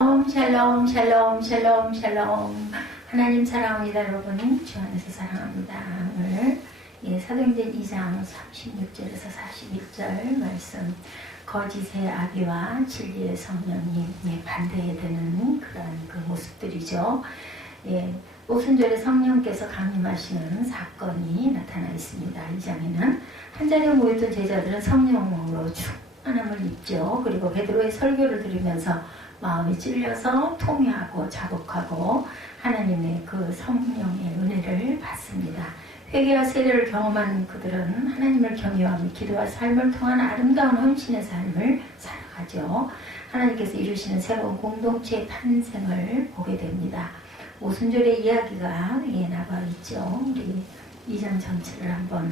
샬롬 샬롬 샬롬 샬롬. 하나님 사랑합니다. 여러분 주 안에서 사랑합니다. 오늘 사도행전 2장 36절에서 41절 말씀, 거짓의 아비와 진리의 성령이 반대해야 되는 그런 그 모습들이죠. 오순절에 성령께서 강림하시는 사건이 나타나 있습니다. 이 장에는 한자리에 모였던 제자들은 성령으로 충만함을 입죠. 그리고 베드로의 설교를 들으면서 마음이 찔려서 통회하고 자복하고 하나님의 그 성령의 은혜를 받습니다. 회개와 세례를 경험한 그들은 하나님을 경외하며 기도와 삶을 통한 아름다운 헌신의 삶을 살아가죠. 하나님께서 이루시는 새로운 공동체의 탄생을 보게 됩니다. 오순절의 이야기가 나와 있죠. 우리 2장 전체를 한번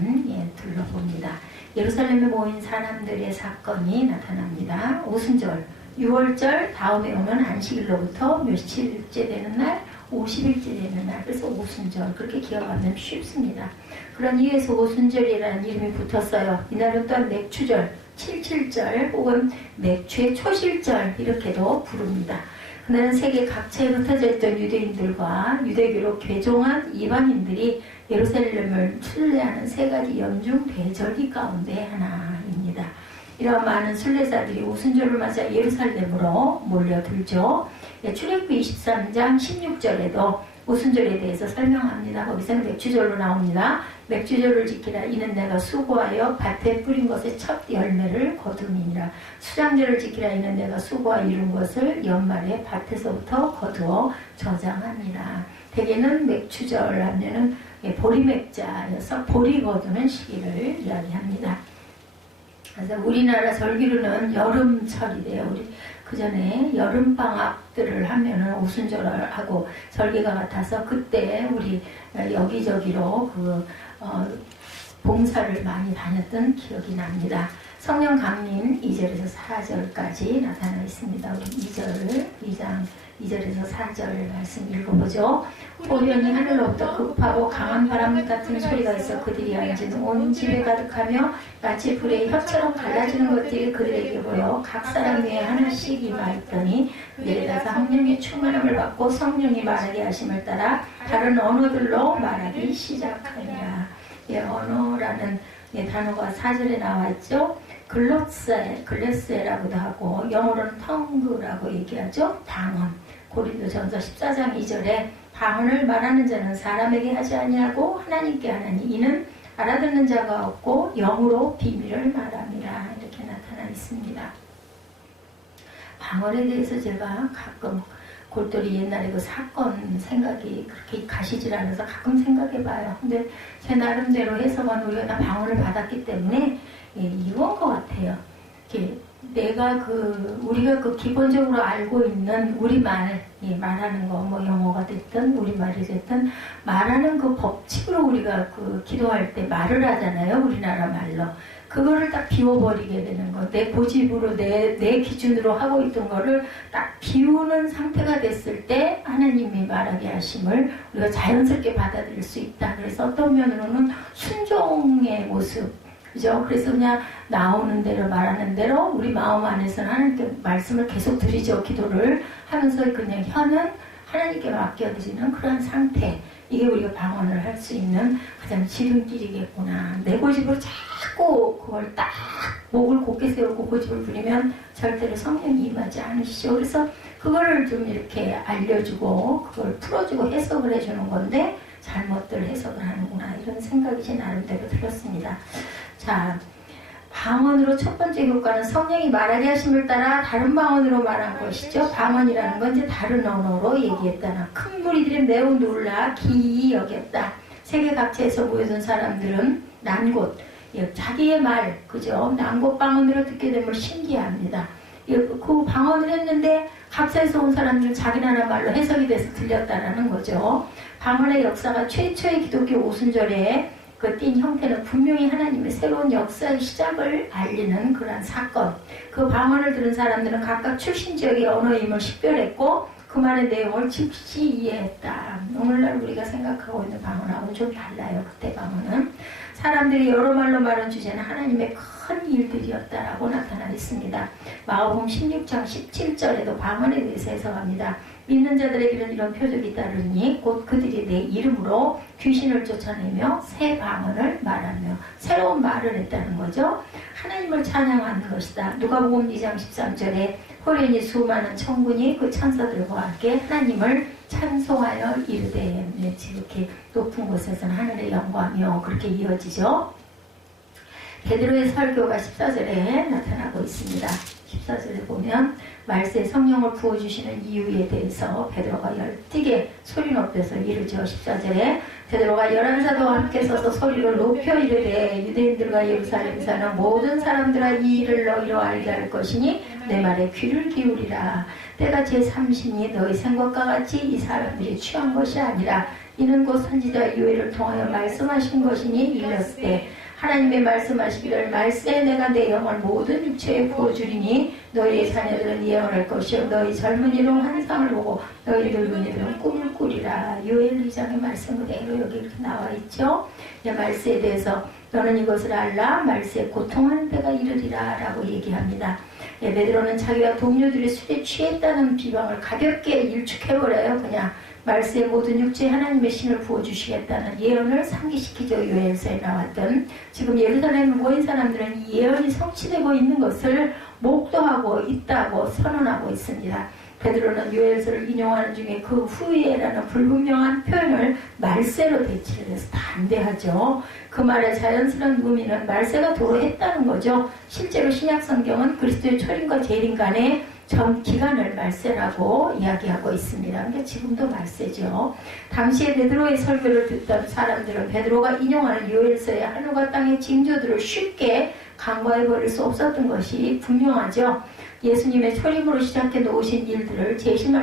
둘러봅니다. 예루살렘에 모인 사람들의 사건이 나타납니다. 오순절 6월절 다음에 오는 안식일로부터 며칠째 되는 날, 50일째 되는 날, 그래서 오순절, 그렇게 기억하면 쉽습니다. 그런 이유에서 오순절이라는 이름이 붙었어요. 이날은 또한 맥추절, 77절 혹은 맥추의 초실절 이렇게도 부릅니다. 그날은 세계 각처에 흩어져 있던 유대인들과 유대교로 개종한 이방인들이 예루살렘을 순례하는 세 가지 연중 대절기 가운데 하나입니다. 이런 많은 순례자들이 오순절을 맞아 예루살렘으로 몰려들죠. 출애굽기 23장 16절에도 오순절에 대해서 설명합니다. 거기서는 맥추절로 나옵니다. 맥추절을 지키라. 이는 내가 수고하여 밭에 뿌린 것의 첫 열매를 거두니라. 수장절을 지키라. 이는 내가 수고하여 이룬 것을 연말에 밭에서부터 거두어 저장하니라. 대개는 맥추절 하면은 보리맥자여서 보리 거두는 시기를 이야기합니다. 그래서 우리나라 절기로는 여름철이래요. 우리 그 전에 여름방학들을 하면은 오순절을 하고 절기가 같아서 그때 우리 여기저기로 봉사를 많이 다녔던 기억이 납니다. 성령 강림 2절에서 4절까지 나타나 있습니다. 우리 2장 2절에서 4절 말씀 읽어보죠. 보련이 하늘로부터 급하고 강한 바람 같은 소리가 있어 그들이 앉은 온 집에 가득하며 마치 불의 혀처럼 갈라지는 것들이 그들에게 보여 각 사람 위에 하나씩 임하였더니 그들이 다 성령의 충만함을 받고 성령이 말하게 하심을 따라 다른 언어들로 말하기 시작하니라. 언어라는 단어가 4절에 나와 있죠. 글로스라고도 하고 영어로는 텅그라고 얘기하죠. 방언. 고린도전서 14장 2절에 방언을 말하는 자는 사람에게 하지 아니하고 하나님께 하나니 이는 알아듣는 자가 없고 영으로 비밀을 말함이라. 이렇게 나타나 있습니다. 방언에 대해서 제가 가끔 골똘히 옛날에 그 사건 생각이 그렇게 가시질 않아서 가끔 생각해봐요. 근데 제 나름대로 해석은 우리가 다 방언을 받았기 때문에 이건 것 같아요. 우리가 기본적으로 알고 있는 우리말, 말하는 거, 영어가 됐든, 우리말이 됐든, 말하는 그 법칙으로 우리가 기도할 때 말을 하잖아요. 우리나라 말로. 그거를 딱 비워버리게 되는 거. 내 고집으로, 내 기준으로 하고 있던 거를 딱 비우는 상태가 됐을 때 하나님이 말하게 하심을 우리가 자연스럽게 받아들일 수 있다. 그래서 어떤 면으로는 순종의 모습, 그죠? 그래서 그냥 나오는 대로 말하는 대로 우리 마음 안에서는 하나님께 말씀을 계속 드리죠. 기도를 하면서 그냥 혀는 하나님께 맡겨드리는 그런 상태. 이게 우리가 방언을 할 수 있는 가장 지름길이겠구나. 내 고집으로 자꾸 그걸 딱 목을 곧게 세우고 고집을 부리면 절대로 성령이 임하지 않으시죠. 그래서 그거를 좀 이렇게 알려주고 그걸 풀어주고 해석을 해주는 건데 잘못들 해석을 하는구나. 이런 생각이 제 나름대로 들었습니다. 자, 방언으로 첫 번째 효과는 성령이 말하게 하심을 따라 다른 방언으로 말한 것이죠. 방언이라는 건 이제 다른 언어로 얘기했다나 큰 무리들이 매우 놀라 기이히 여겼다. 세계 각지에서 모여든 사람들은 난곳, 자기의 말, 그죠? 난곳 방언으로 듣게 되면 신기합니다. 그 방언을 했는데 각지에서 온 사람들은 자기 나라 말로 해석이 돼서 들렸다라는 거죠. 방언의 역사가 최초의 기독교 오순절에 띈 형태는 분명히 하나님의 새로운 역사의 시작을 알리는 그러한 사건. 그 방언을 들은 사람들은 각각 출신 지역의 언어임을 식별했고 그 말의 내용을 즉시 이해했다. 오늘날 우리가 생각하고 있는 방언하고는 좀 달라요. 그때 방언은 사람들이 여러 말로 말한 주제는 하나님의 큰 일들이었다라고 나타나 있습니다. 마가복음 16장 17절에도 방언에 대해서 해석합니다. 믿는 자들에게는 이런 표적이 따르니 곧 그들이 내 이름으로 귀신을 쫓아내며 새 방언을 말하며 새로운 말을 했다는 거죠. 하나님을 찬양하는 것이다. 누가복음 2장 13절에 호련히 수많은 천군이 그 천사들과 함께 하나님을 찬송하여 이르되, 이렇게 높은 곳에서는 하늘의 영광이요, 그렇게 이어지죠. 베드로의 설교가 14절에 나타나고 있습니다. 14절에 보면 말세에 성령을 부어주시는 이유에 대해서 베드로가 열띠게 소리 높여서 이르죠. 14절에 베드로가 11사도와 함께 서서 소리를 높여 이르되, 유대인들과 예루살렘 사는 모든 사람들아 이 일을 너희로 알게 할 것이니 내 말에 귀를 기울이라. 때가 제3신이 너희 생각과 같이 이 사람들이 취한 것이 아니라 이는 곧 선지자 요엘을 통하여 말씀하신 것이니 일렀을 때 하나님의 말씀하시기를 말세에 내가 내 영을 모든 육체에 부어주리니 너희의 자녀들은 예언할 것이요 너희 젊은이는 환상을 보고 너희 늙은이들은 꿈을 꾸리라. 요엘 2장의 말씀 그대로 여기 이렇게 나와 있죠. 말세에 대해서 너는 이것을 알라. 말세에 고통하는 때가 이르리라 라고 얘기합니다. 베드로는 자기와 동료들이 술에 취했다는 비방을 가볍게 일축해버려요. 그냥 말세에 모든 육체에 하나님의 신을 부어주시겠다는 예언을 상기시키죠. 요엘서에 나왔던. 지금 예루살렘에 모인 사람들은 이 예언이 성취되고 있는 것을 목도하고 있다고 선언하고 있습니다. 베드로는 요엘서를 인용하는 중에 그 후에라는 불분명한 표현을 말세로 대치를 해서 반대하죠. 그 말의 자연스러운 의미는 말세가 도래했다는 거죠. 실제로 신약성경은 그리스도의 초림과 재림 간의 전 기간을 말세라고 이야기하고 있습니다. 그러니까 지금도 말세죠. 당시에 베드로의 설교를 듣던 사람들은 베드로가 인용하는 요엘서의 하늘과 땅의 징조들을 쉽게 간과해버릴 수 없었던 것이 분명하죠. 예수님의 초림으로 시작해 놓으신 일들을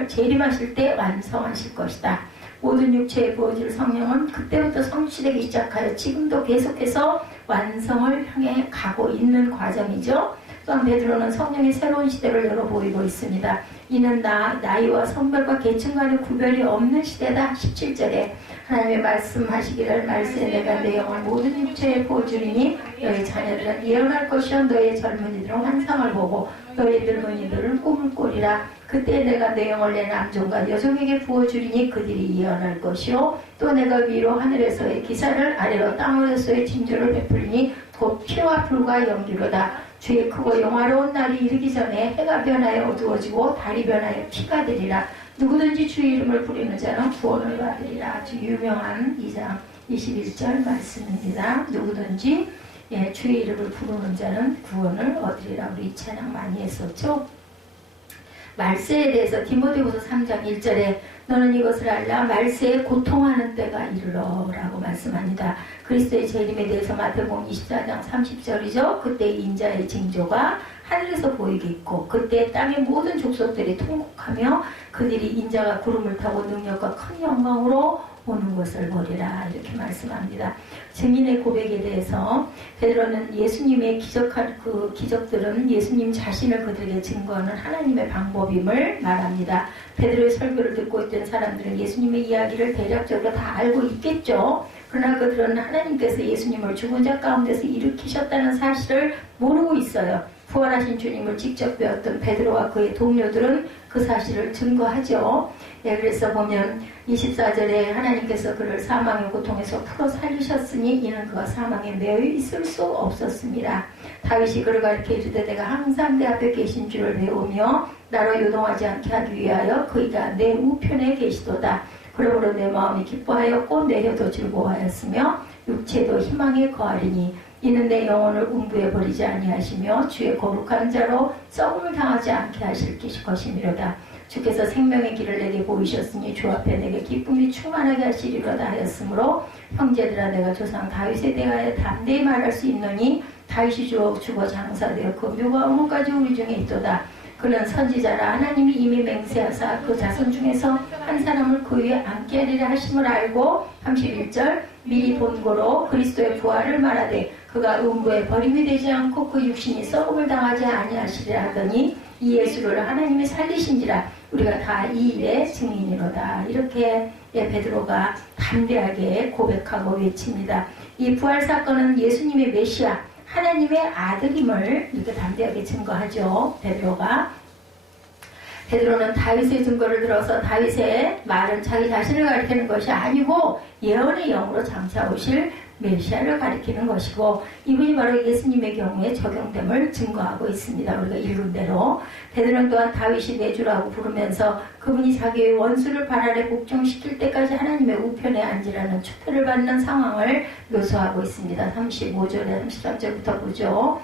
재림하실 때 완성하실 것이다. 모든 육체에 부어질 성령은 그때부터 성취되기 시작하여 지금도 계속해서 완성을 향해 가고 있는 과정이죠. 또한 베드로는 성령의 새로운 시대를 열어 보이고 있습니다. 이는 나이와 성별과 계층 간의 구별이 없는 시대다. 17절에 하나님의 말씀하시기를 말세에 내가 내 영을 모든 육체에 부어주리니 너희 자녀들은 예언할 것이요 너희 젊은이들은 환상을 보고 너희 늙은이들은 꿈을 꾸리라. 그때 내가 내 영을 내 남종과 여종에게 부어주리니 그들이 예언할 것이요 또 내가 위로 하늘에서의 기사를 아래로 땅으로서의 징조를 베풀리니 곧 피와 불과 연기로다. 주의 크고 영화로운 날이 이르기 전에 해가 변하여 어두워지고 달이 변하여 피가 되리라. 누구든지 주의 이름을 부르는 자는 구원을 받으리라. 아주 유명한 2장 21절 말씀입니다. 누구든지 주의 이름을 부르는 자는 구원을 얻으리라. 우리 이 찬양 많이 했었죠. 말세에 대해서 디모데후서 3장 1절에 너는 이것을 알라. 말세에 고통하는 때가 이르러라고 말씀합니다. 그리스도의 재림에 대해서 마태복음 24장 30절이죠. 그때 인자의 징조가 하늘에서 보이겠고 그때 땅의 모든 족속들이 통곡하며 그들이 인자가 구름을 타고 능력과 큰 영광으로 오는 것을 보리라. 이렇게 말씀합니다. 증인의 고백에 대해서 베드로는 예수님의 기적한 그 기적들은 예수님 자신을 그들에게 증거하는 하나님의 방법임을 말합니다. 베드로의 설교를 듣고 있던 사람들은 예수님의 이야기를 대략적으로 다 알고 있겠죠. 그러나 그들은 하나님께서 예수님을 죽은 자 가운데서 일으키셨다는 사실을 모르고 있어요. 부활하신 주님을 직접 배웠던 베드로와 그의 동료들은 그 사실을 증거하죠. 그래서 보면 24절에 하나님께서 그를 사망의 고통에서 풀어 살리셨으니 이는 그가 사망에 매여 있을 수 없었습니다. 다윗이 그를 가르쳐 이르되 내가 항상 내 앞에 계신 줄을 배우며 나로 요동하지 않게 하기 위하여 그이가 내 우편에 계시도다. 그러므로 내 마음이 기뻐하였고 내 혀도 즐거워하였으며 육체도 희망에 거하리니 이는 내 영혼을 음부에 버리지 아니하시며 주의 거룩한 자로 썩음을 당하지 않게 하실 것이미로다. 주께서 생명의 길을 내게 보이셨으니 주 앞에 내게 기쁨이 충만하게 하시리로다 하였으므로 형제들아 내가 조상 다윗에 대하여 담대히 말할 수 있노니 다윗이 죽어 장사되어 그 묘가 어느까지 우리 중에 있도다. 그는 선지자라 하나님이 이미 맹세하사 그 자손 중에서 한 사람을 그 위에 앉게 하리라 하심을 알고 31절 미리 본고로 그리스도의 부활을 말하되 그가 음부에 버림이 되지 않고 그 육신이 썩음을 당하지 아니하시리라 하더니 이 예수를 하나님이 살리신지라 우리가 다 이 일의 증인이로다. 이렇게 베드로가 담대하게 고백하고 외칩니다. 이 부활 사건은 예수님의 메시아 하나님의 아들임을 이렇게 담대하게 증거하죠. 베드로는 다윗의 증거를 들어서 다윗의 말은 자기 자신을 가리키는 것이 아니고 예언의 영으로 장차 오실 메시아를 가리키는 것이고 이분이 바로 예수님의 경우에 적용됨을 증거하고 있습니다. 우리가 읽은 대로 베드로는 또한 다윗이 내 주라고 부르면서 그분이 자기의 원수를 발 아래 복종시킬 때까지 하나님의 우편에 앉으라는 축복을 받는 상황을 묘사하고 있습니다. 35절에 33절부터 보죠.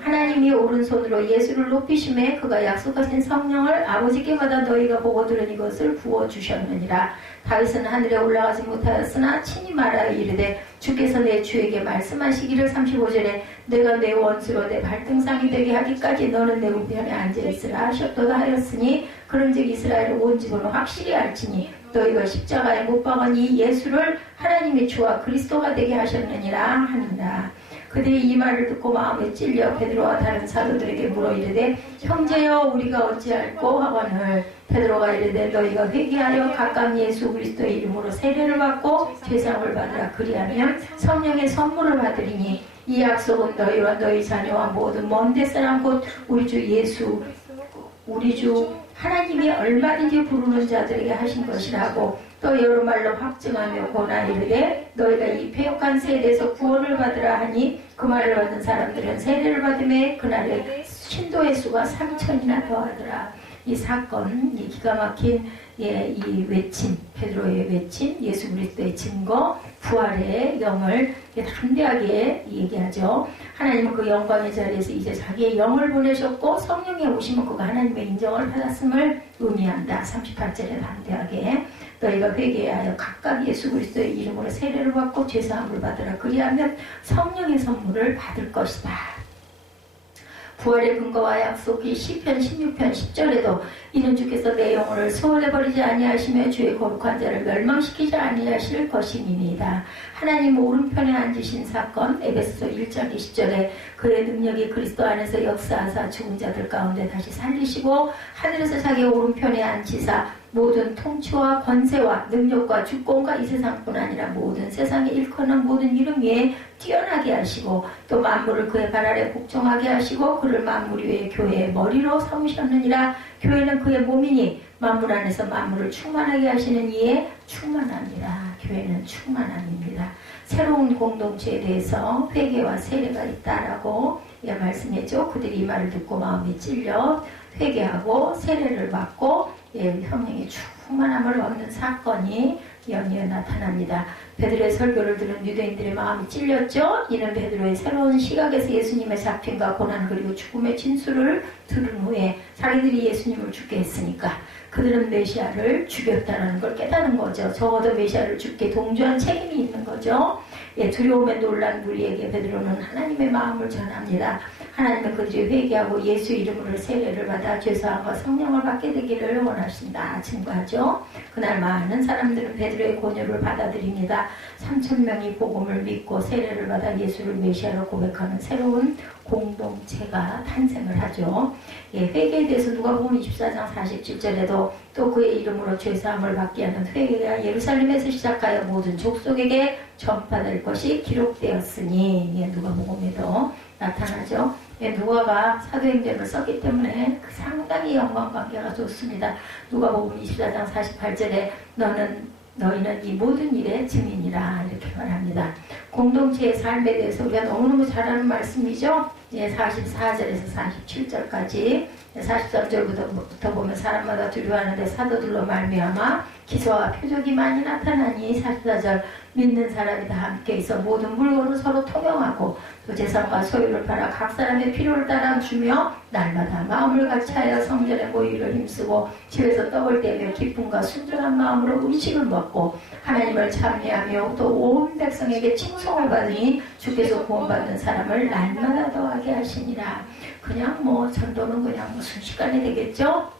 하나님이 오른손으로 예수를 높이심에 그가 약속하신 성령을 아버지께 받아 너희가 보고 들은 이것을 부어주셨느니라. 다윗은 하늘에 올라가지 못하였으나 친히 말하여 이르되 주께서 내 주에게 말씀하시기를 35절에 내가 내 원수로 내 발등상이 되게 하기까지 너는 내 우편에 앉아있으라 하셨도다 하였으니 그런즉 이스라엘 온 집은 확실히 알지니 너희가 십자가에 못 박은 이 예수를 하나님의 주와 그리스도가 되게 하셨느니라 하니라. 그들이 이 말을 듣고 마음에 찔려 베드로와 다른 사도들에게 물어 이르되 형제여 우리가 어찌할꼬 하거늘 베드로가 이르되 너희가 회개하여 각각 예수 그리스도의 이름으로 세례를 받고 죄사함을 받으라. 그리하면 성령의 선물을 받으리니 이 약속은 너희와 너희 자녀와 모든 먼데 사람 곧 우리 주 예수 우리 주 하나님이 얼마든지 부르는 자들에게 하신 것이라고 또 여러 말로 확증하며 고나 이르되 너희가 이 패역한 세대에서 구원을 받으라 하니 그 말을 받은 사람들은 세례를 받음에 그날에 신도의 수가 3,000이나 더하더라. 이 사건, 이 기가 막힌 이 외침, 베드로의 외침, 예수 그리스도의 증거, 부활의 영을 담대하게 얘기하죠. 하나님은 그 영광의 자리에서 이제 자기의 영을 보내셨고 성령이 오시면 그가 하나님의 인정을 받았음을 의미한다. 38절에 담대하게 너희가 회개하여 각각 예수 그리스도의 이름으로 세례를 받고 죄사함을 받으라. 그리하면 성령의 선물을 받을 것이다. 부활의 근거와 약속이 시편 16편 10절에도 이는 주께서 내 영혼을 소홀해버리지 아니하시며 주의 거룩한 자를 멸망시키지 아니하실 것임이니이다. 하나님 오른편에 앉으신 사건 에베소서 1장 20절에 그의 능력이 그리스도 안에서 역사하사 죽은 자들 가운데 다시 살리시고 하늘에서 자기 오른편에 앉히사 모든 통치와 권세와 능력과 주권과 이 세상뿐 아니라 모든 세상에 일컫는 모든 이름 위에 뛰어나게 하시고 또 만물을 그의 발 아래 복종하게 하시고 그를 만물 위에 교회의 머리로 삼으셨느니라. 교회는 그의 몸이니 만물 안에서 만물을 충만하게 하시는 이에 충만합니다. 교회는 충만함입니다. 새로운 공동체에 대해서 회개와 세례가 있다라고 말씀했죠. 그들이 이 말을 듣고 마음이 찔려 회개하고 세례를 받고 성령의 충만함을 얻는 사건이 연이어 나타납니다. 베드로의 설교를 들은 유대인들의 마음이 찔렸죠. 이는 베드로의 새로운 시각에서 예수님의 잡힘과 고난 그리고 죽음의 진술을 들은 후에 자기들이 예수님을 죽게 했으니까 그들은 메시아를 죽였다는 걸 깨닫는 거죠. 적어도 메시아를 죽게 동조한 책임이 있는 거죠. 두려움에 놀란 무리에게 베드로는 하나님의 마음을 전합니다. 하나님은 그들이 회개하고 예수 이름으로 세례를 받아 죄사함과 성령을 받게 되기를 원하신다 증거하죠. 그날 많은 사람들은 베드로의 권유를 받아들입니다. 3,000명이 복음을 믿고 세례를 받아 예수를 메시아로 고백하는 새로운 공동체가 탄생을 하죠. 회개에 대해서 누가복음 24장 47절에도 또 그의 이름으로 죄사함을 받게 하는 회개가 예루살렘에서 시작하여 모든 족속에게 전파될 것이 기록되었으니 누가복음에도 나타나죠. 누가가 사도행전을 썼기 때문에 상당히 연관관계가 좋습니다. 누가복음 24장 48절에 너희는 이 모든 일의 증인이라 이렇게 말합니다. 공동체의 삶에 대해서 우리가 너무너무 잘 아는 말씀이죠. 44절에서 47절까지 43절부터 보면 사람마다 두려워하는데 사도들로 말미암아 기사와 표적이 많이 나타나니 44절 믿는 사람이 다 함께 있어 모든 물건을 서로 통용하고 또 재산과 소유를 팔아 각 사람의 필요를 따라 주며 날마다 마음을 같이하여 성전에 모이를 힘쓰고 집에서 떡을 떼며 기쁨과 순전한 마음으로 음식을 먹고 하나님을 찬미하며 또 온 백성에게 칭송을 받으니 주께서 구원받는 사람을 날마다 더하게 하시니라. 그냥 전도는 그냥 순식간에 되겠죠.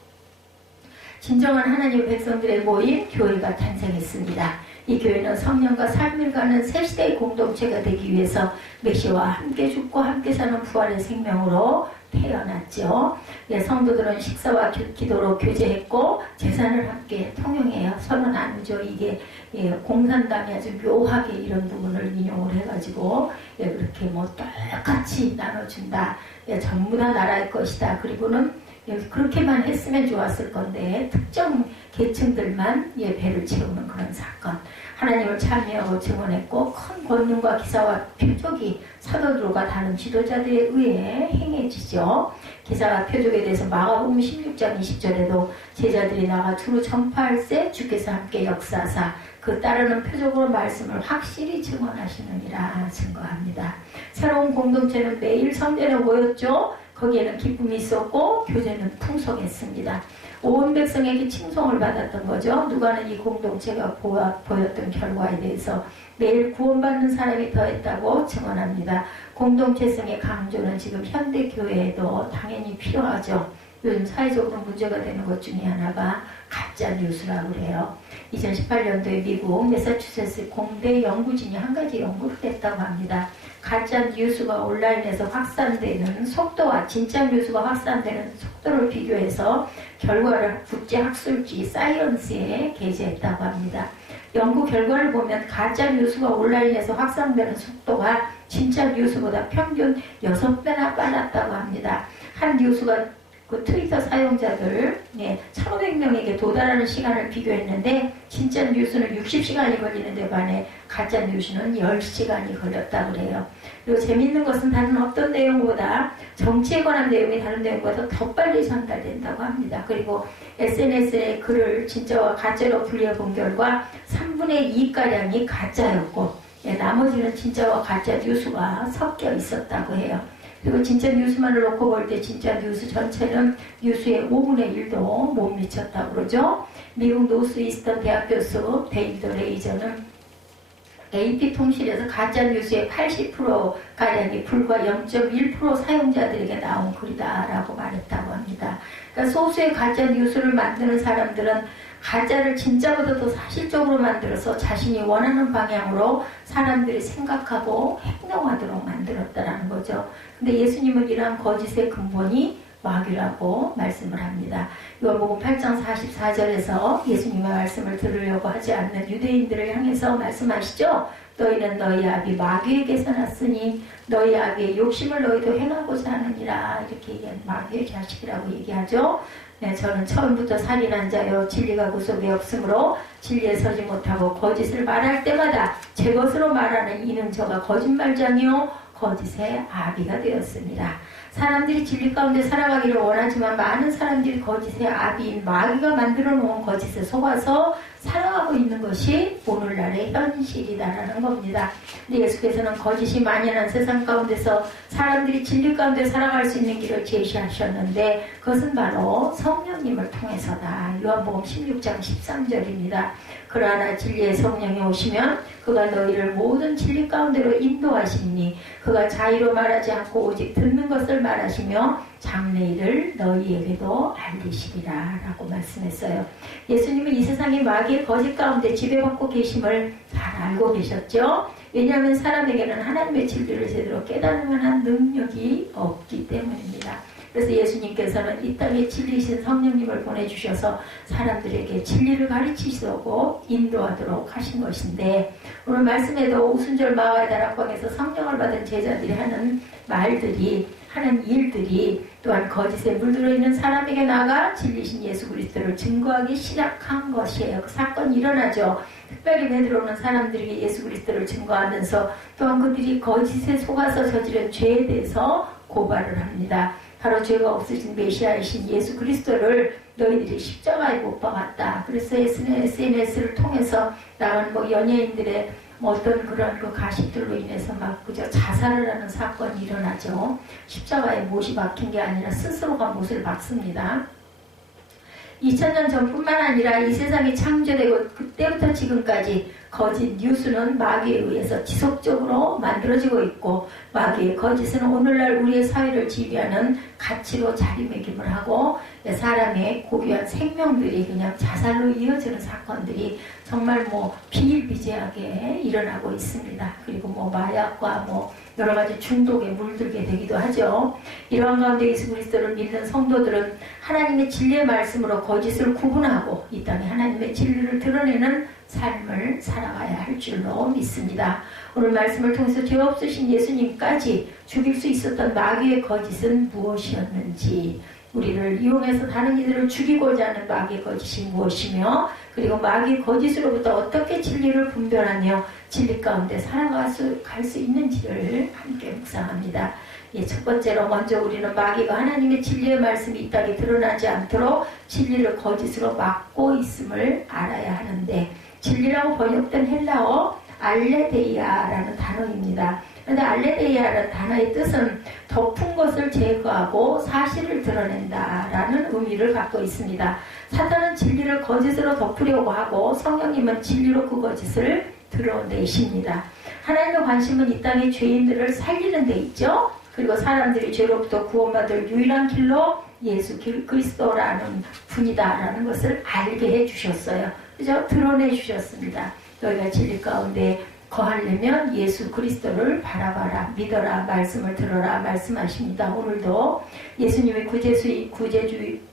진정한 하나님의 백성들의 모임 교회가 탄생했습니다. 이 교회는 성령과 삶을 가는 새 시대의 공동체가 되기 위해서 메시아와 함께 죽고 함께 사는 부활의 생명으로 태어났죠. 예, 성도들은 식사와 기도로 교제했고 재산을 함께 통용해요. 서로 나누죠. 이게 예, 공산당이 아주 묘하게 이런 부분을 인용을 해가지고 예, 그렇게 뭐 똑같이 나눠준다. 예, 전부 다 나라의 것이다. 그리고는 예, 그렇게만 했으면 좋았을 건데 특정 계층들만 예, 배를 채우는 그런 사건. 하나님을 참여하고 증언했고 큰 권능과 기사와 표적이 사도들과 다른 지도자들에 의해 행해지죠. 기사와 표적에 대해서 마가복음 16장 20절에도 제자들이 나가 두루 전파할세 주께서 함께 역사하사 그 따르는 표적으로 말씀을 확실히 증언하시느니라 증거합니다. 새로운 공동체는 매일 성전에 모였죠. 거기에는 기쁨이 있었고 교제는 풍성했습니다. 온 백성에게 칭송을 받았던 거죠. 누가는 이 공동체가 보였던 결과에 대해서 매일 구원받는 사람이 더했다고 증언합니다. 공동체성의 강조는 지금 현대교회에도 당연히 필요하죠. 요즘 사회적으로 문제가 되는 것 중에 하나가 가짜 뉴스라고 그래요. 2018년도에 미국 매사추세츠 공대 연구진이 한 가지 연구를 했다고 합니다. 가짜 뉴스가 온라인에서 확산되는 속도와 진짜 뉴스가 확산되는 속도를 비교해서 결과를 국제학술지 사이언스에 게재했다고 합니다. 연구 결과를 보면 가짜 뉴스가 온라인에서 확산되는 속도가 진짜 뉴스보다 평균 6배나 빨랐다고 합니다. 한 뉴스가 그 트위터 사용자들 1,500명에게 도달하는 시간을 비교했는데 진짜 뉴스는 60시간이 걸리는데 반해 가짜 뉴스는 10시간이 걸렸다고 그래요. 그리고 재밌는 것은 다른 어떤 내용보다 정치에 관한 내용이 다른 내용보다 더 빨리 전달된다고 합니다. 그리고 SNS에 글을 진짜와 가짜로 분리해본 결과 3분의 2가량이 가짜였고 나머지는 진짜와 가짜 뉴스가 섞여 있었다고 해요. 그리고 진짜 뉴스만을 놓고 볼 때 진짜 뉴스 전체는 뉴스의 5분의 1도 못 미쳤다고 그러죠. 미국 노스이스턴 대학 교수 데이비드 레이저는 AP통신에서 가짜 뉴스의 80%가량이 불과 0.1% 사용자들에게 나온 글이다라고 말했다고 합니다. 그러니까 소수의 가짜 뉴스를 만드는 사람들은 가짜를 진짜보다 더 사실적으로 만들어서 자신이 원하는 방향으로 사람들이 생각하고 행동하도록 만들었다라는 거죠. 근데 예수님은 이러한 거짓의 근본이 마귀라고 말씀을 합니다. 요한복음 8장 44절에서 예수님의 말씀을 들으려고 하지 않는 유대인들을 향해서 말씀하시죠. 너희는 너희 아비 마귀에게서 났으니 너희 아비의 욕심을 너희도 행하고자 하느니라. 이렇게 얘기한 마귀의 자식이라고 얘기하죠. 네, 저는 처음부터 살인한 자요 진리가 그 속에 없으므로 진리에 서지 못하고 거짓을 말할 때마다 제 것으로 말하는 이는 저가 거짓말장이요 거짓의 아비가 되었습니다. 사람들이 진리 가운데 살아가기를 원하지만 많은 사람들이 거짓의 아비인 마귀가 만들어 놓은 거짓에 속아서 살아가고 있는 것이 오늘날의 현실이다라는 겁니다. 근데 예수께서는 거짓이 만연한 세상 가운데서 사람들이 진리 가운데 살아갈 수 있는 길을 제시하셨는데 그것은 바로 성령님을 통해서다. 요한복음 16장 13절입니다. 그러나 진리의 성령이 오시면 그가 너희를 모든 진리 가운데로 인도하시니 그가 자의로 말하지 않고 오직 듣는 것을 말하시며 장래일을 너희에게도 알리시리라 라고 말씀했어요. 예수님은 이 세상의 마귀의 거짓 가운데 지배받고 계심을 잘 알고 계셨죠. 왜냐하면 사람에게는 하나님의 진리를 제대로 깨달을 만한 능력이 없기 때문입니다. 그래서 예수님께서는 이 땅에 진리신 성령님을 보내주셔서 사람들에게 진리를 가르치시고 인도하도록 하신 것인데 오늘 말씀에도 오순절 마을 다락방에서 성령을 받은 제자들이 하는 말들이 하는 일들이 또한 거짓에 물들어 있는 사람에게 나가 진리신 예수 그리스도를 증거하기 시작한 것이에요. 그 사건이 일어나죠. 특별히 베드로는 사람들에게 예수 그리스도를 증거하면서 또한 그들이 거짓에 속아서 저지른 죄에 대해서 고발을 합니다. 바로 죄가 없으신 메시아이신 예수 그리스도를 너희들이 십자가에 못 박았다. 그래서 SNS를 통해서 나온 연예인들의 어떤 그런 그 가십들로 인해서 막 그저 자살을 하는 사건이 일어나죠. 십자가에 못이 박힌 게 아니라 스스로가 못을 박습니다. 2000년 전뿐만 아니라 이 세상이 창조되고 그때부터 지금까지 거짓 뉴스는 마귀에 의해서 지속적으로 만들어지고 있고, 마귀의 거짓은 오늘날 우리의 사회를 지배하는 가치로 자리매김을 하고, 사람의 고귀한 생명들이 그냥 자살로 이어지는 사건들이 정말 비일비재하게 일어나고 있습니다. 그리고 마약과 여러 가지 중독에 물들게 되기도 하죠. 이러한 가운데 예수 그리스도를 믿는 성도들은 하나님의 진리의 말씀으로 거짓을 구분하고 이 땅에 하나님의 진리를 드러내는 삶을 살아가야 할 줄로 믿습니다. 오늘 말씀을 통해서 죄 없으신 예수님까지 죽일 수 있었던 마귀의 거짓은 무엇이었는지, 우리를 이용해서 다른 이들을 죽이고자 하는 마귀의 거짓이 무엇이며, 그리고 마귀의 거짓으로부터 어떻게 진리를 분별하며 진리 가운데 살아갈 수 있는지를 함께 묵상합니다. 첫 번째로 먼저 우리는 마귀가 하나님의 진리의 말씀이 이 땅에 드러나지 않도록 진리를 거짓으로 막고 있음을 알아야 하는데, 진리라고 번역된 헬라어 알레데이아라는 단어입니다. 그런데 알레데이아라는 단어의 뜻은 덮은 것을 제거하고 사실을 드러낸다라는 의미를 갖고 있습니다. 사탄은 진리를 거짓으로 덮으려고 하고, 성령님은 진리로 그 거짓을 드러내십니다. 하나님의 관심은 이 땅의 죄인들을 살리는 데 있죠. 그리고 사람들이 죄로부터 구원받을 유일한 길로 예수 그리스도라는 분이다라는 것을 알게 해주셨어요. 그죠? 드러내 주셨습니다. 너희가 진리 가운데 거하려면 예수 그리스도를 바라봐라, 믿어라, 말씀을 들어라 말씀하십니다. 오늘도 예수님의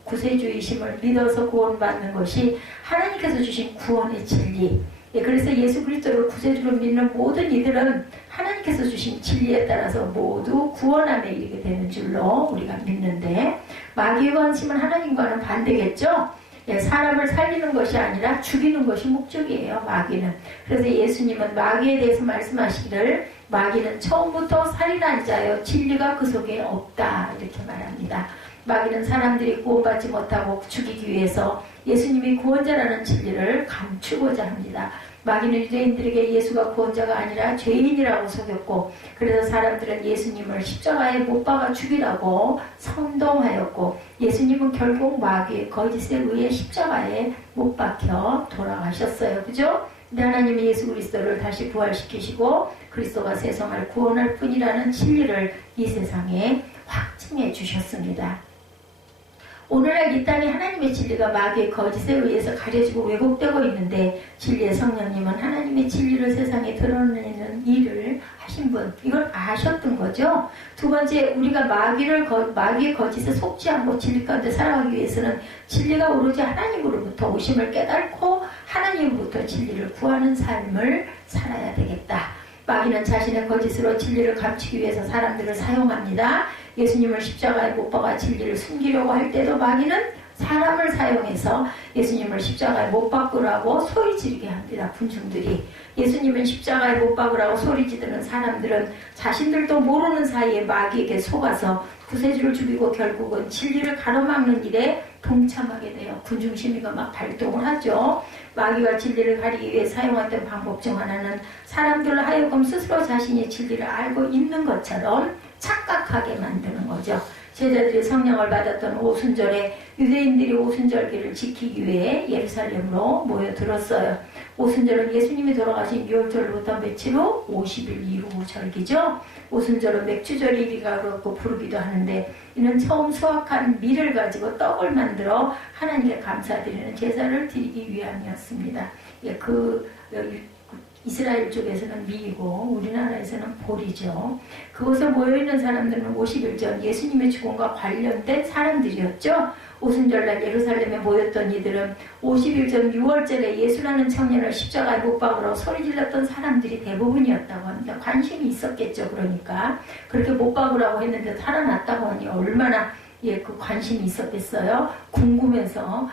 구세주의심을 믿어서 구원받는 것이 하나님께서 주신 구원의 진리. 그래서 예수 그리스도를 구세주로 믿는 모든 이들은 하나님께서 주신 진리에 따라서 모두 구원함에 이르게 되는 줄로 우리가 믿는데, 마귀의 관심은 하나님과는 반대겠죠. 사람을 살리는 것이 아니라 죽이는 것이 목적이에요, 마귀는. 그래서 예수님은 마귀에 대해서 말씀하시기를, 마귀는 처음부터 살인한 자여 진리가 그 속에 없다 이렇게 말합니다. 마귀는 사람들이 구원받지 못하고 죽이기 위해서 예수님이 구원자라는 진리를 감추고자 합니다. 마귀는 유대인들에게 예수가 구원자가 아니라 죄인이라고 속였고, 그래서 사람들은 예수님을 십자가에 못 박아 죽이라고 선동하였고, 예수님은 결국 마귀의 거짓에 의해 십자가에 못 박혀 돌아가셨어요. 그죠? 근데 하나님이 예수 그리스도를 다시 부활시키시고 그리스도가 세상을 구원할 뿐이라는 진리를 이 세상에 확증해 주셨습니다. 오늘날 이 땅에 하나님의 진리가 마귀의 거짓에 의해서 가려지고 왜곡되고 있는데, 진리의 성령님은 하나님의 진리를 세상에 드러내는 일을 하신 분, 이걸 아셨던 거죠. 두 번째, 우리가 마귀의 거짓에 속지 않고 진리 가운데 살아가기 위해서는 진리가 오로지 하나님으로부터 오심을 깨닫고 하나님으로부터 진리를 구하는 삶을 살아야 되겠다. 마귀는 자신의 거짓으로 진리를 감추기 위해서 사람들을 사용합니다. 예수님을 십자가에 못 박아 진리를 숨기려고 할 때도 마귀는 사람을 사용해서 예수님을 십자가에 못 박으라고 소리 지르게 합니다. 군중들이. 예수님은 십자가에 못 박으라고 소리 지르는 사람들은 자신들도 모르는 사이에 마귀에게 속아서 구세주를 죽이고 결국은 진리를 가로막는 일에 동참하게 돼요. 군중심리가 막 발동을 하죠. 마귀가 진리를 가리기 위해 사용했던 방법 중 하나는 사람들을 하여금 스스로 자신이 진리를 알고 있는 것처럼 착각하게 만드는 거죠. 제자들이 성령을 받았던 오순절에 유대인들이 오순절기를 지키기 위해 예루살렘으로 모여들었어요. 오순절은 예수님이 돌아가신 6월절부터 며칠 후 50일 이후 절기죠. 오순절은 맥주절이라고 부르기도 하는데, 이는 처음 수확한 밀을 가지고 떡을 만들어 하나님께 감사드리는 제사를 드리기 위함이었습니다. 이스라엘 쪽에서는 밀이고 우리나라에서는 보리죠. 그곳에 모여있는 사람들은 50일 전 예수님의 죽음과 관련된 사람들이었죠. 오순절날 예루살렘에 모였던 이들은 50일 전 6월절에 예수라는 청년을 십자가에 못 박으러 소리 질렀던 사람들이 대부분이었다고 합니다. 관심이 있었겠죠. 그러니까 그렇게 못 박으라고 했는데 살아났다고 하니 얼마나 그 관심이 있었겠어요. 궁금해서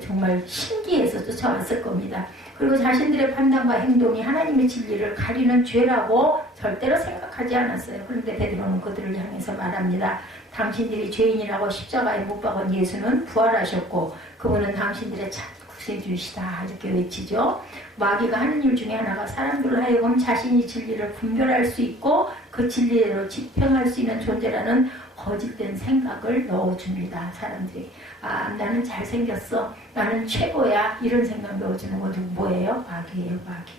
정말 신기해서 쫓아왔을 겁니다. 그리고 자신들의 판단과 행동이 하나님의 진리를 가리는 죄라고 절대로 생각하지 않았어요. 그런데 베드로는 그들을 향해서 말합니다. 당신들이 죄인이라고 십자가에 못 박은 예수는 부활하셨고 그분은 당신들의 참 구세주시다 이렇게 외치죠. 마귀가 하는 일 중에 하나가 사람들을 하여금 자신이 진리를 분별할 수 있고 그 진리대로 집행할 수 있는 존재라는 거짓된 생각을 넣어줍니다. 사람들이. 나는 잘생겼어. 나는 최고야. 이런 생각 넣어주는 것은 뭐예요? 마귀예요, 마귀.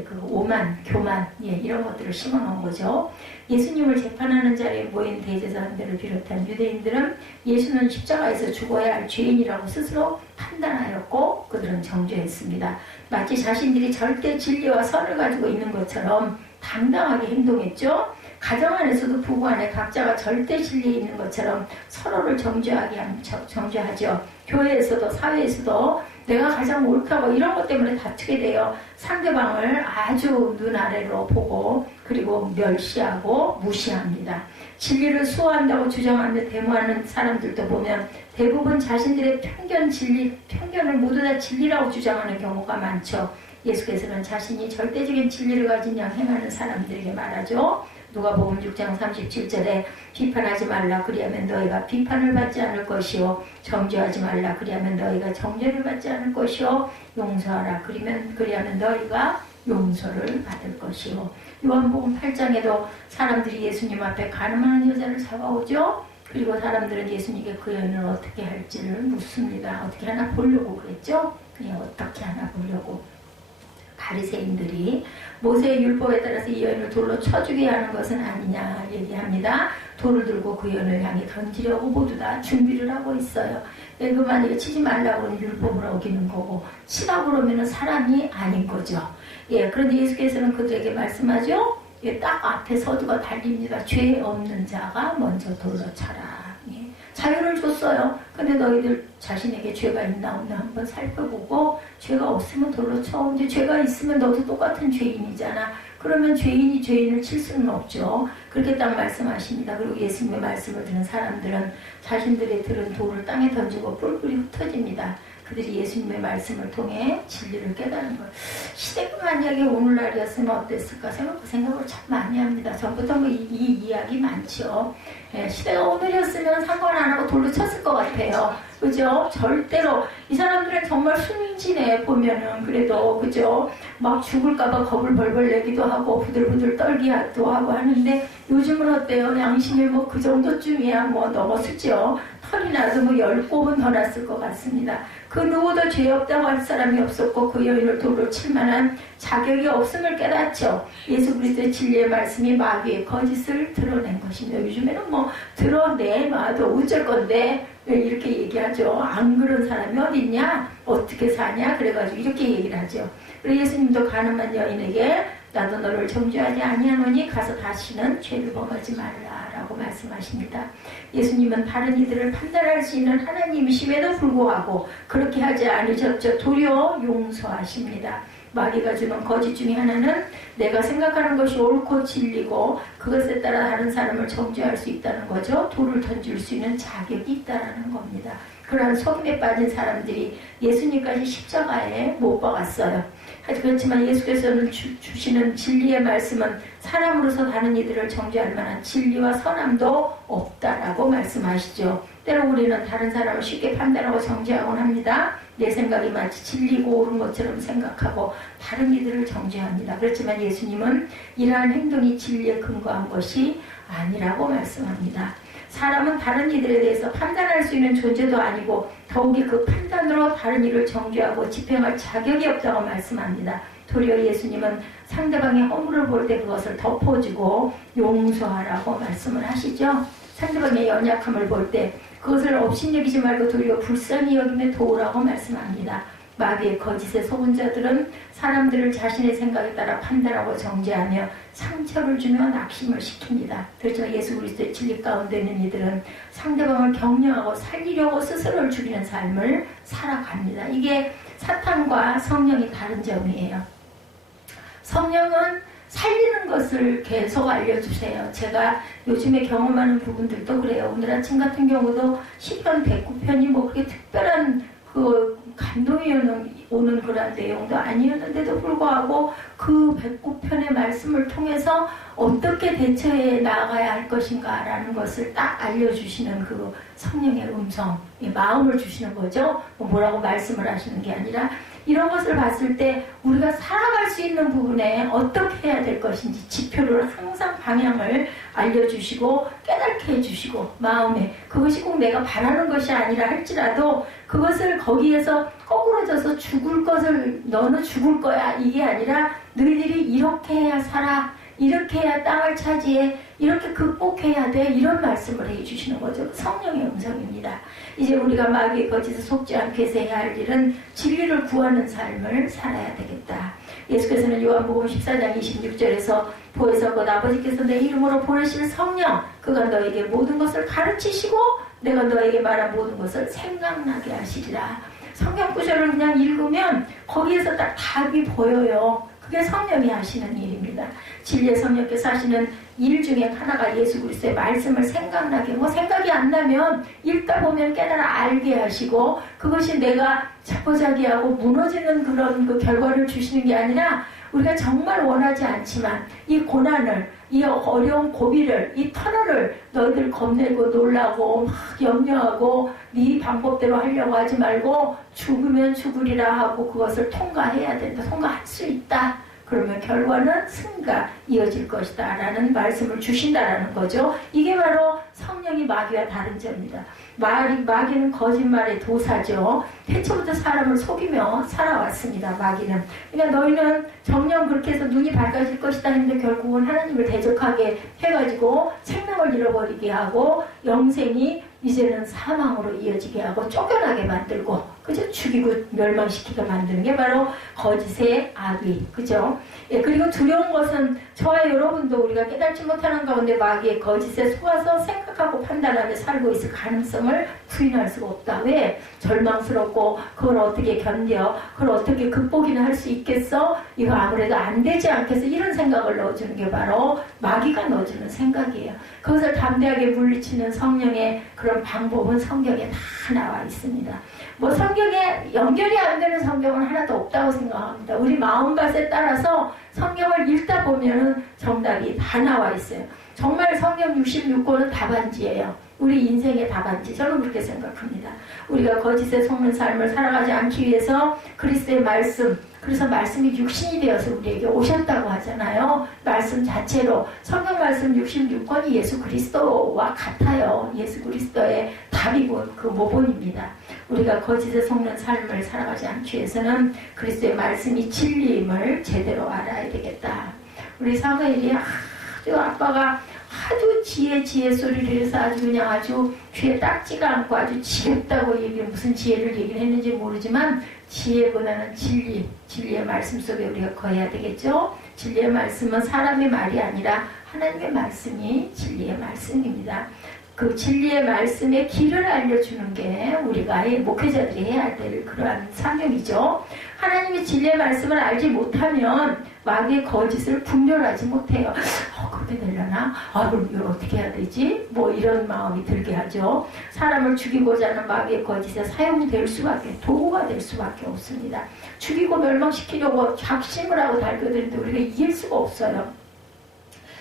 그 오만, 교만, 이런 것들을 심어 놓은 거죠. 예수님을 재판하는 자리에 모인 대제사장들을 비롯한 유대인들은 예수는 십자가에서 죽어야 할 죄인이라고 스스로 판단하였고 그들은 정죄했습니다. 마치 자신들이 절대 진리와 선을 가지고 있는 것처럼 당당하게 행동했죠. 가정 안에서도 부부 안에 각자가 절대 진리에 있는 것처럼 서로를 정죄하죠. 교회에서도 사회에서도 내가 가장 옳다고 이런 것 때문에 다투게 돼요. 상대방을 아주 눈 아래로 보고 그리고 멸시하고 무시합니다. 진리를 수호한다고 주장하며 데모하는 사람들도 보면 대부분 자신들의 편견을 모두 다 진리라고 주장하는 경우가 많죠. 예수께서는 자신이 절대적인 진리를 가진 양 행하는 사람들에게 말하죠. 누가복음 6장 37절에 비판하지 말라 그리하면 너희가 비판을 받지 않을 것이요 정죄하지 말라 그리하면 너희가 정죄를 받지 않을 것이요 용서하라 그리하면 너희가 용서를 받을 것이요. 요한복음 8장에도 사람들이 예수님 앞에 가늠하는 여자를 잡아오죠. 그리고 사람들은 예수님께 그 여인을 어떻게 할지를 묻습니다. 어떻게 하나 보려고 그랬죠. 어떻게 하나 보려고. 바리새인들이 모세의 율법에 따라서 이 여인을 돌로 쳐 죽여야 하는 것은 아니냐 얘기합니다. 돌을 들고 그 여인을 향해 던지려고 모두 다 준비를 하고 있어요. 그 만약에 치지 말라고 하면 율법을 어기는 거고 치라고 그러면 사람이 아닌 거죠. 그런데 예수께서는 그들에게 말씀하죠. 딱 앞에 서두가 달립니다. 죄 없는 자가 먼저 돌로 쳐라. 자유를 줬어요. 근데 너희들 자신에게 죄가 있나 없나 한번 살펴보고 죄가 없으면 돌로 쳐. 근데 죄가 있으면 너도 똑같은 죄인이잖아. 그러면 죄인이 죄인을 칠 수는 없죠. 그렇게 딱 말씀하십니다. 그리고 예수님의 말씀을 듣는 사람들은 자신들의 들은 돌을 땅에 던지고 뿔뿔이 흩어집니다. 그들이 예수님의 말씀을 통해 진리를 깨닫는 거예요. 시대가 만약에 오늘날이었으면 어땠을까 생각을 참 많이 합니다. 전부터 이 이야기 많죠. 시대가 오늘이었으면 상관 안 하고 돌로 쳤을 것 같아요. 그죠? 절대로 이 사람들은 정말 순진해 보면은 그래도 그죠? 막 죽을까봐 겁을 벌벌 내기도 하고 부들부들 떨기도 하고 하는데 요즘은 어때요? 양심이 그 정도쯤이야 넘어섰죠. 털이 나도 10곱은 더 났을 것 같습니다. 그 누구도 죄 없다고 할 사람이 없었고 그 여인을 돌로 칠 만한 자격이 없음을 깨닫죠. 예수 그리스도의 진리의 말씀이 마귀의 거짓을 드러낸 것입니다. 요즘에는 드러내놔도 어쩔 건데 이렇게 얘기하죠. 안 그런 사람이 어딨냐? 어떻게 사냐? 그래가지고 이렇게 얘기를 하죠. 그리고 예수님도 가늠한 여인에게 나도 너를 정죄하지 아니하노니 가서 다시는 죄를 범하지 말라라고 말씀하십니다. 예수님은 다른 이들을 판단할 수 있는 하나님이심에도 불구하고 그렇게 하지 않으셨죠. 도리어 용서하십니다. 마귀가 주는 거짓 중에 하나는 내가 생각하는 것이 옳고 진리고 그것에 따라 다른 사람을 정죄할 수 있다는 거죠. 돌을 던질 수 있는 자격이 있다는 겁니다. 그러한 속임에 빠진 사람들이 예수님까지 십자가에 못 박았어요. 그렇지만 예수께서는 주시는 진리의 말씀은 사람으로서 다른 이들을 정죄할 만한 진리와 선함도 없다라고 말씀하시죠. 때로 우리는 다른 사람을 쉽게 판단하고 정죄하곤 합니다. 내 생각이 마치 진리고 옳은 것처럼 생각하고 다른 이들을 정죄합니다. 그렇지만 예수님은 이러한 행동이 진리에 근거한 것이 아니라고 말씀합니다. 사람은 다른 이들에 대해서 판단할 수 있는 존재도 아니고 더욱이 그 판단으로 다른 이를 정죄하고 집행할 자격이 없다고 말씀합니다. 도리어 예수님은 상대방의 허물을 볼 때 그것을 덮어주고 용서하라고 말씀을 하시죠. 상대방의 연약함을 볼 때 그것을 업신여기지 말고 도리어 불쌍히 여기며 도우라고 말씀합니다. 마귀의 거짓에 속은 자들은 사람들을 자신의 생각에 따라 판단하고 정죄하며 상처를 주며 낙심을 시킵니다. 그래서 예수 그리스도의 진리 가운데 있는 이들은 상대방을 격려하고 살리려고 스스로를 죽이는 삶을 살아갑니다. 이게 사탄과 성령이 다른 점이에요. 성령은 살리는 것을 계속 알려주세요. 제가 요즘에 경험하는 부분들도 그래요. 오늘 아침 같은 경우도 시편 109편이 그렇게 특별한 감동이 오는 그런 내용도 아니었는데도 불구하고 그 109편의 말씀을 통해서 어떻게 대처해 나가야 할 것인가라는 것을 딱 알려주시는 그 성령의 음성, 마음을 주시는 거죠. 뭐라고 말씀을 하시는 게 아니라 이런 것을 봤을 때 우리가 살아갈 수 있는 부분에 어떻게 해야 될 것인지 지표를 항상 방향을 알려주시고 깨닫게 해주시고 마음에 그것이 꼭 내가 바라는 것이 아니라 할지라도 그것을 거기에서 거꾸로져서 죽을 것을 너는 죽을 거야 이게 아니라 너희들이 이렇게 해야 살아 이렇게 해야 땅을 차지해 이렇게 극복해야 돼 이런 말씀을 해주시는 거죠. 성령의 음성입니다. 이제 우리가 마귀의 거짓에 속지 않게 해야 할 일은 진리를 구하는 삶을 살아야 되겠다. 예수께서는 요한복음 14장 26절에서 보혜사 곧 아버지께서 내 이름으로 보내실 성령 그가 너에게 모든 것을 가르치시고 내가 너에게 말한 모든 것을 생각나게 하시리라. 성경 구절을 그냥 읽으면 거기에서 딱 답이 보여요. 그게 성령이 하시는 일입니다. 진리의 성령께서 하시는 일 중에 하나가 예수 그리스도의 말씀을 생각나게 생각이 안 나면 읽다 보면 깨달아 알게 하시고 그것이 내가 자포자기하고 무너지는 그런 그 결과를 주시는 게 아니라 우리가 정말 원하지 않지만 이 고난을 이 어려운 고비를 이 터널을 너희들 겁내고 놀라고 막 염려하고 네 방법대로 하려고 하지 말고 죽으면 죽으리라 하고 그것을 통과해야 된다. 통과할 수 있다. 그러면 결과는 승리가 이어질 것이다 라는 말씀을 주신다라는 거죠. 이게 바로 성령이 마귀와 다른 점입니다. 마귀는 거짓말의 도사죠. 태초부터 사람을 속이며 살아왔습니다. 마귀는. 그러니까 너희는 정녕 그렇게 해서 눈이 밝아질 것이다 했는데 결국은 하나님을 대적하게 해가지고 생명을 잃어버리게 하고 영생이 이제는 사망으로 이어지게 하고 쫓겨나게 만들고 그죠? 죽이고 멸망시키게 만드는 게 바로 거짓의 악이 그죠? 예, 그리고 두려운 것은 저와 여러분도 우리가 깨닫지 못하는 가운데 마귀의 거짓에 속아서 생각하고 판단하며 살고 있을 가능성을 부인할 수가 없다. 왜? 절망스럽고 그걸 어떻게 견뎌? 그걸 어떻게 극복이나 할 수 있겠어? 이거 아무래도 안 되지 않겠어? 이런 생각을 넣어주는 게 바로 마귀가 넣어주는 생각이에요. 그것을 담대하게 물리치는 성령의 그런 방법은 성경에 다 나와 있습니다. 뭐 성경에 연결이 안 되는 성경은 하나도 없다고 생각합니다. 우리 마음밭에 따라서 성경을 읽다 보면 정답이 다 나와 있어요. 정말 성경 66권은 답안지예요. 우리 인생의 답안지. 저는 그렇게 생각합니다. 우리가 거짓에 속는 삶을 살아가지 않기 위해서 그리스도의 말씀, 그래서 말씀이 육신이 되어서 우리에게 오셨다고 하잖아요. 말씀 자체로 성경 말씀 66권이 예수 그리스도와 같아요. 예수 그리스도의 답이고 그 모본입니다. 우리가 거짓에 속는 삶을 살아가지 않기 위해서는 그리스도의 말씀이 진리임을 제대로 알아야 되겠다. 우리 사무엘이 아주 아빠가 아주 지혜 소리를 해서 아주 그냥 아주 귀에 딱지가 않고 아주 지겹다고 무슨 지혜를 얘기를 했는지 모르지만 지혜보다는 진리의 말씀 속에 우리가 거해야 되겠죠. 진리의 말씀은 사람의 말이 아니라 하나님의 말씀이 진리의 말씀입니다. 그 진리의 말씀의 길을 알려주는 게 우리가 목회자들이 해야 될 그러한 사명이죠. 하나님의 진리의 말씀을 알지 못하면 마귀의 거짓을 분별하지 못해요. 그렇게 되려나? 그럼 이걸 어떻게 해야 되지? 뭐 이런 마음이 들게 하죠. 사람을 죽이고자 하는 마귀의 거짓에 사용될 수밖에, 도구가 될 수밖에 없습니다. 죽이고 멸망시키려고 작심을 하고 달겨드는데 우리가 이길 수가 없어요.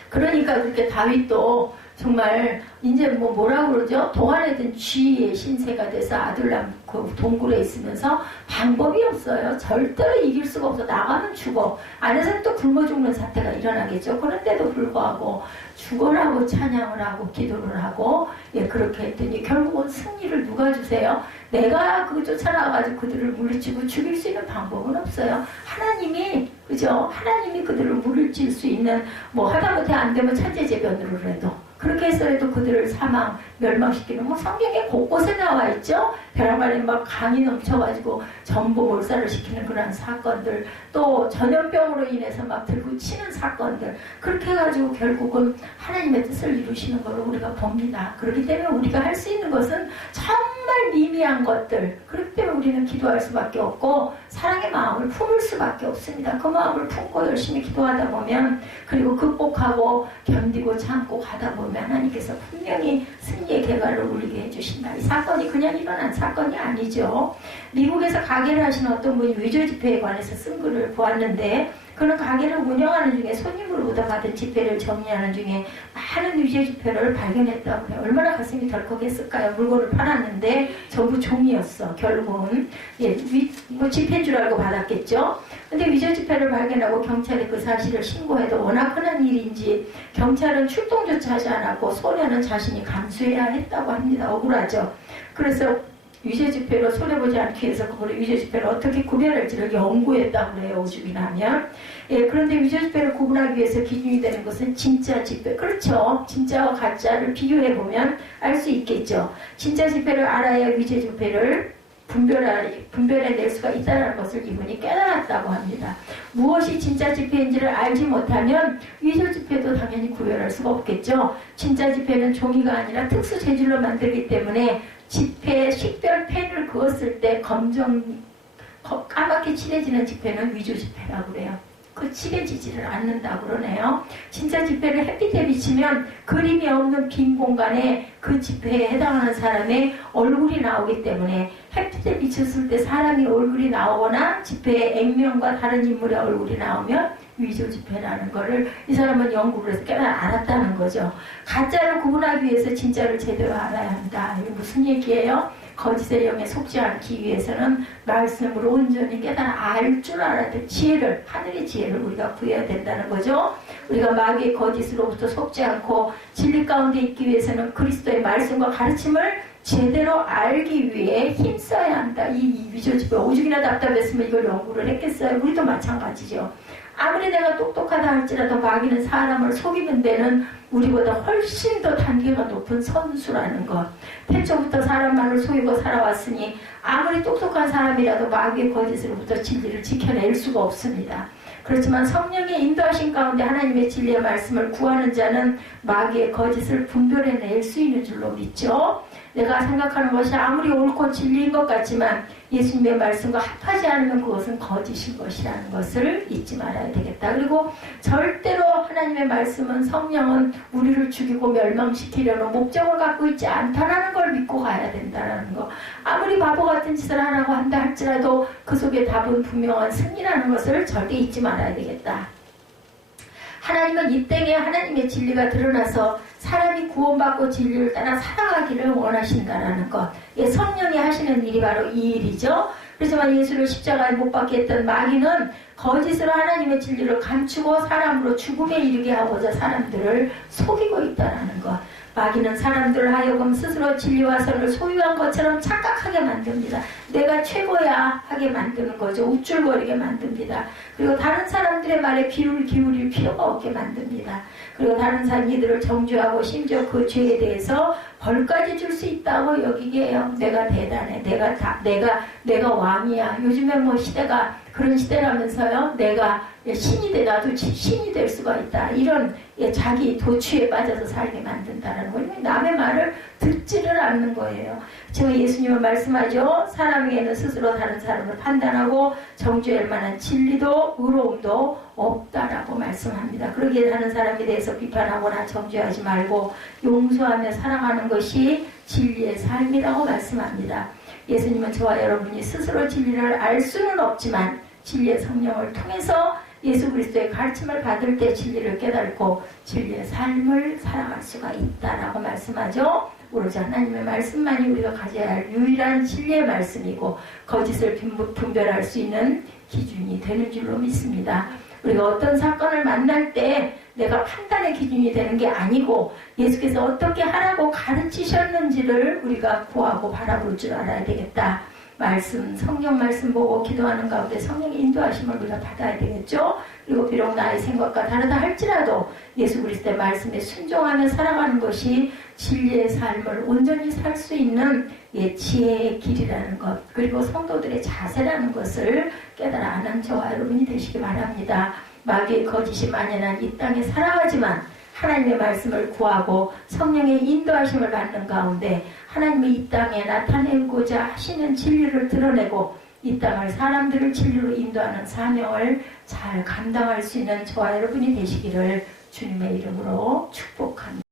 그러니까 그렇게 다윗도 정말 이제 뭐라고 그러죠? 동안에 든 쥐의 신세가 돼서 아둘람 그 동굴에 있으면서 방법이 없어요. 절대로 이길 수가 없어. 나가면 죽어. 안에서는 또 굶어 죽는 사태가 일어나겠죠. 그런데도 불구하고 죽어라고 찬양을 하고 기도를 하고 그렇게 했더니 결국은 승리를 누가 주세요? 내가 그거 쫓아나가지고 그들을 물리치고 죽일 수 있는 방법은 없어요. 하나님이 그죠? 하나님이 그들을 물리칠 수 있는 하다못해 안 되면 천재재변으로라도 그렇게 해서라도 그들을 사망, 멸망시키는 성경에 곳곳에 나와 있죠. 벼랑간에 막 강이 넘쳐가지고 전부 몰살을 시키는 그런 사건들, 또 전염병으로 인해서 막 들고 치는 사건들, 그렇게 해가지고 결국은 하나님의 뜻을 이루시는 걸 우리가 봅니다. 그렇기 때문에 우리가 할 수 있는 것은 정말 미미한 것들, 그렇기 때문에 우리는 기도할 수밖에 없고 사랑의 마음을 품을 수밖에 없습니다. 그 마음을 품고 열심히 기도하다 보면, 그리고 극복하고 견디고 참고 가다 보면 하나님께서 분명히 승리의 결과를 울리게 해주신다. 이 사건이 그냥 일어난 사건이 아니죠. 미국에서 가게를 하시는 어떤 분이 위조 지폐에 관해서 쓴 글을 보았는데 그는 가게를 운영하는 중에 손님으로부터 받은 지폐를 정리하는 중에 많은 위조 지폐를 발견했다고 해요. 얼마나 가슴이 덜컥했을까요? 물건을 팔았는데 전부 종이였어. 결국은 뭐 지폐인 줄 알고 받았겠죠. 근데 위조 지폐를 발견하고 경찰에 그 사실을 신고해도 워낙 흔한 일인지 경찰은 출동조차 하지 않았고 소녀는 자신이 감수해야 했다고 합니다. 억울하죠. 그래서 위조 지폐로 손해보지 않기 위해서 그걸 위조 지폐를 어떻게 구별할지를 연구했다고 해요. 오죽이나면. 그런데 위조 지폐를 구분하기 위해서 기준이 되는 것은 진짜 지폐. 그렇죠. 진짜와 가짜를 비교해보면 알 수 있겠죠. 진짜 지폐를 알아야 위조 지폐를 분별해낼 수가 있다는 것을 이분이 깨달았다고 합니다. 무엇이 진짜 지폐인지를 알지 못하면 위조 지폐도 당연히 구별할 수가 없겠죠. 진짜 지폐는 종이가 아니라 특수 재질로 만들기 때문에 지폐에 식별 펜을 그었을 때 까맣게 칠해지는 지폐는 위조 지폐라고 그래요. 그 칠해지지를 않는다고 그러네요. 진짜 지폐를 햇빛에 비치면 그림이 없는 빈 공간에 그 지폐에 해당하는 사람의 얼굴이 나오기 때문에 햇빛에 비쳤을 때 사람이 얼굴이 나오거나 지폐에 액면과 다른 인물의 얼굴이 나오면 위조 지폐라는 거를 이 사람은 연구를 해서 알았다는 거죠. 가짜를 구분하기 위해서 진짜를 제대로 알아야 한다. 이게 무슨 얘기예요? 거짓의 영에 속지 않기 위해서는 말씀으로 온전히 알 줄 알아야 돼. 지혜를, 하늘의 지혜를 우리가 구해야 된다는 거죠. 우리가 마귀의 거짓으로부터 속지 않고 진리 가운데 있기 위해서는 그리스도의 말씀과 가르침을 제대로 알기 위해 힘써야 한다. 이 위조 지폐 오죽이나 답답했으면 이걸 연구를 했겠어요. 우리도 마찬가지죠. 아무리 내가 똑똑하다 할지라도 마귀는 사람을 속이는 데는 우리보다 훨씬 더 단계가 높은 선수라는 것. 태초부터 사람만을 속이고 살아왔으니 아무리 똑똑한 사람이라도 마귀의 거짓으로부터 진리를 지켜낼 수가 없습니다. 그렇지만 성령의 인도하신 가운데 하나님의 진리의 말씀을 구하는 자는 마귀의 거짓을 분별해낼 수 있는 줄로 믿죠. 내가 생각하는 것이 아무리 옳고 진리인 것 같지만 예수님의 말씀과 합하지 않으면 그것은 거짓인 것이라는 것을 잊지 말아야 되겠다. 그리고 절대로 하나님의 말씀은 성령은 우리를 죽이고 멸망시키려는 목적을 갖고 있지 않다라는 걸 믿고 가야 된다는 거. 아무리 바보 같은 짓을 하라고 한다 할지라도 그 속에 답은 분명한 승리라는 것을 절대 잊지 말아야 되겠다. 하나님은 이 땅에 하나님의 진리가 드러나서 사람이 구원받고 진리를 따라 살아가기를 원하신다라는 것. 성령이 하시는 일이 바로 이 일이죠. 그렇지만 예수를 십자가에 못 박게 했던 마귀는 거짓으로 하나님의 진리를 감추고 사람으로 죽음에 이르게 하고자 사람들을 속이고 있다는 것. 마귀는 사람들을 하여금 스스로 진리와 선을 소유한 것처럼 착각하게 만듭니다. 내가 최고야 하게 만드는 거죠. 우쭐거리게 만듭니다. 그리고 다른 사람들의 말에 귀를 기울일 필요가 없게 만듭니다. 그리고 다른 사람 이들을 정죄하고 심지어 그 죄에 대해서 벌까지 줄 수 있다고 여기게 해요. 내가 대단해. 내가 왕이야. 요즘에 뭐 시대가 그런 시대라면서요. 내가 신이 돼. 나도 신이 될 수가 있다. 이런 자기 도취에 빠져서 살게 만든다는 거예요. 남의 말을 듣지를 않는 거예요. 제가 예수님은 말씀하죠. 사람 위에는 스스로 다른 사람을 판단하고 정죄할 만한 진리도 의로움도 없다라고 말씀합니다. 그러기에 하는 사람에 대해서 비판하거나 정죄하지 말고 용서하며 살아가는 것이 진리의 삶이라고 말씀합니다. 예수님은 저와 여러분이 스스로 진리를 알 수는 없지만 진리의 성령을 통해서 예수 그리스도의 가르침을 받을 때 진리를 깨닫고 진리의 삶을 살아갈 수가 있다라고 말씀하죠. 오로지 하나님의 말씀만이 우리가 가져야 할 유일한 진리의 말씀이고 거짓을 분별할 수 있는 기준이 되는 줄로 믿습니다. 우리가 어떤 사건을 만날 때 내가 판단의 기준이 되는 게 아니고 예수께서 어떻게 하라고 가르치셨는지를 우리가 구하고 바라볼 줄 알아야 되겠다. 성경 말씀 보고 기도하는 가운데 성령의 인도하심을 우리가 받아야 되겠죠. 그리고 비록 나의 생각과 다르다 할지라도 예수 그리스도의 말씀에 순종하며 살아가는 것이 진리의 삶을 온전히 살 수 있는 지혜의 길이라는 것, 그리고 성도들의 자세라는 것을 깨달아 아는 저와 여러분이 되시기 바랍니다. 마귀의 거짓이 만연한 이 땅에 살아가지만 하나님의 말씀을 구하고 성령의 인도하심을 받는 가운데 하나님의 이 땅에 나타내고자 하시는 진리를 드러내고 이 땅을 사람들을 진리로 인도하는 사명을 잘 감당할 수 있는 저와 여러분이 되시기를 주님의 이름으로 축복합니다.